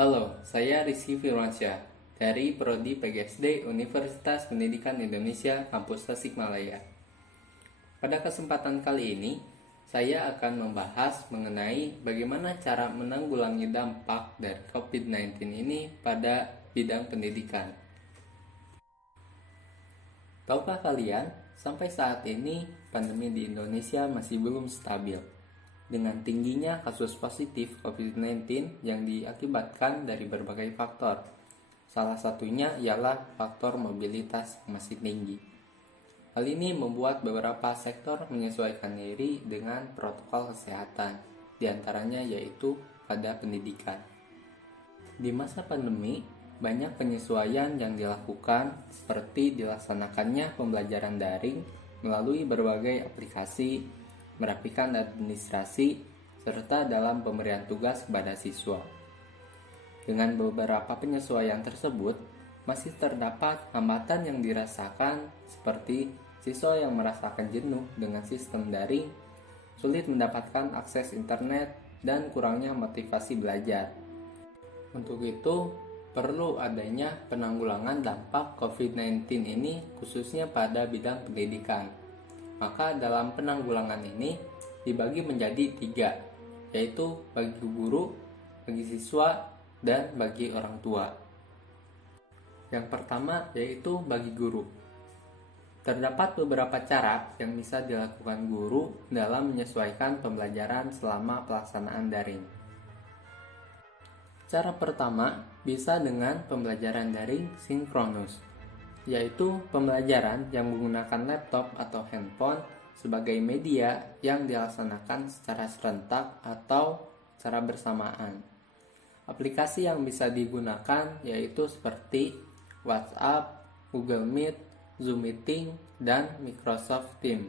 Halo, saya Rizky Firmansyah dari Prodi PGSD Universitas Pendidikan Indonesia Kampus Tasikmalaya. Pada kesempatan kali ini, saya akan membahas mengenai bagaimana cara menanggulangi dampak dari COVID-19 ini pada bidang pendidikan. Tahukah kalian, sampai saat ini pandemi di Indonesia masih belum stabil, dengan tingginya kasus positif COVID-19 yang diakibatkan dari berbagai faktor. Salah satunya ialah faktor mobilitas yang masih tinggi. Hal ini membuat beberapa sektor menyesuaikan diri dengan protokol kesehatan, diantaranya yaitu pada pendidikan. Di masa pandemi, banyak penyesuaian yang dilakukan seperti dilaksanakannya pembelajaran daring melalui berbagai aplikasi, merapikan administrasi, serta dalam pemberian tugas kepada siswa. Dengan beberapa penyesuaian tersebut, masih terdapat hambatan yang dirasakan seperti siswa yang merasakan jenuh dengan sistem daring, sulit mendapatkan akses internet, dan kurangnya motivasi belajar. Untuk itu, perlu adanya penanggulangan dampak COVID-19 ini khususnya pada bidang pendidikan. Maka dalam penanggulangan ini dibagi menjadi 3, yaitu bagi guru, bagi siswa, dan bagi orang tua. Yang pertama yaitu bagi guru. Terdapat beberapa cara yang bisa dilakukan guru dalam menyesuaikan pembelajaran selama pelaksanaan daring. Cara pertama bisa dengan pembelajaran daring sinkronus, yaitu pembelajaran yang menggunakan laptop atau handphone sebagai media yang dilaksanakan secara serentak atau secara bersamaan. Aplikasi yang bisa digunakan yaitu seperti WhatsApp, Google Meet, Zoom Meeting, dan Microsoft Teams.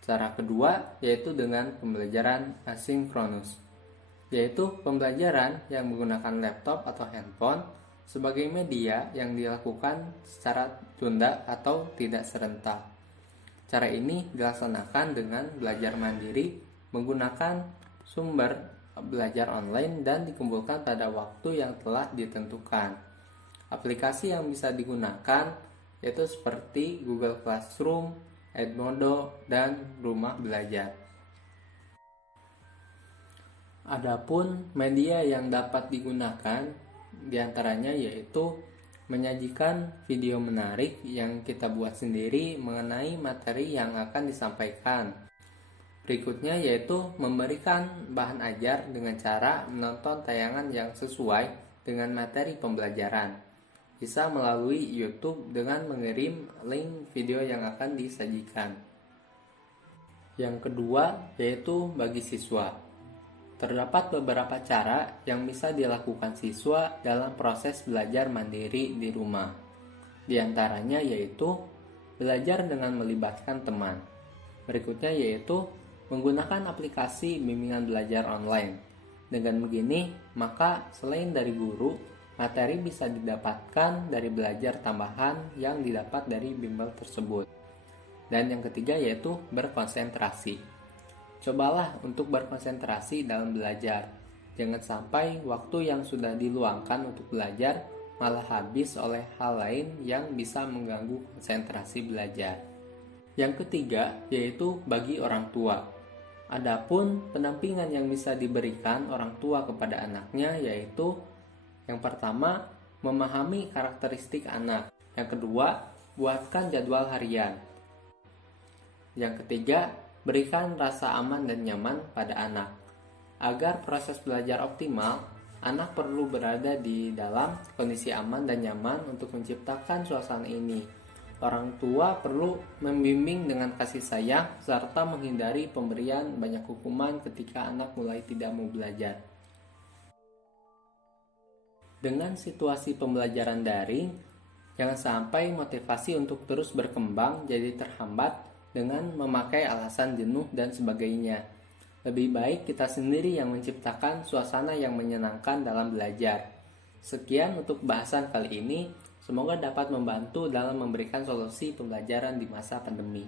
Cara kedua yaitu dengan pembelajaran asinkronus, yaitu pembelajaran yang menggunakan laptop atau handphone sebagai media yang dilakukan secara tunda atau tidak serentak. Cara ini dilaksanakan dengan belajar mandiri menggunakan sumber belajar online dan dikumpulkan pada waktu yang telah ditentukan. Aplikasi yang bisa digunakan yaitu seperti Google Classroom, Edmodo, dan Rumah Belajar. Adapun media yang dapat digunakan diantaranya yaitu menyajikan video menarik yang kita buat sendiri mengenai materi yang akan disampaikan. Berikutnya yaitu memberikan bahan ajar dengan cara menonton tayangan yang sesuai dengan materi pembelajaran. Bisa melalui YouTube dengan mengirim link video yang akan disajikan. Yang kedua yaitu bagi siswa. Terdapat beberapa cara yang bisa dilakukan siswa dalam proses belajar mandiri di rumah. Di antaranya yaitu belajar dengan melibatkan teman. Berikutnya yaitu menggunakan aplikasi bimbingan belajar online. Dengan begini, maka selain dari guru, materi bisa didapatkan dari belajar tambahan yang didapat dari bimbel tersebut. Dan yang ketiga yaitu berkonsentrasi. Cobalah untuk berkonsentrasi dalam belajar. Jangan sampai waktu yang sudah diluangkan untuk belajar malah habis oleh hal lain yang bisa mengganggu konsentrasi belajar. Yang ketiga yaitu bagi orang tua. Adapun pendampingan yang bisa diberikan orang tua kepada anaknya yaitu yang pertama, memahami karakteristik anak. Yang kedua, buatkan jadwal harian. Yang ketiga, berikan rasa aman dan nyaman pada anak. Agar proses belajar optimal, anak perlu berada di dalam kondisi aman dan nyaman untuk menciptakan suasana ini. Orang tua perlu membimbing dengan kasih sayang serta menghindari pemberian banyak hukuman ketika anak mulai tidak mau belajar. Dengan situasi pembelajaran daring, jangan sampai motivasi untuk terus berkembang jadi terhambat dengan memakai alasan jenuh dan sebagainya. Lebih baik kita sendiri yang menciptakan suasana yang menyenangkan dalam belajar. Sekian untuk bahasan kali ini, semoga dapat membantu dalam memberikan solusi pembelajaran di masa pandemi.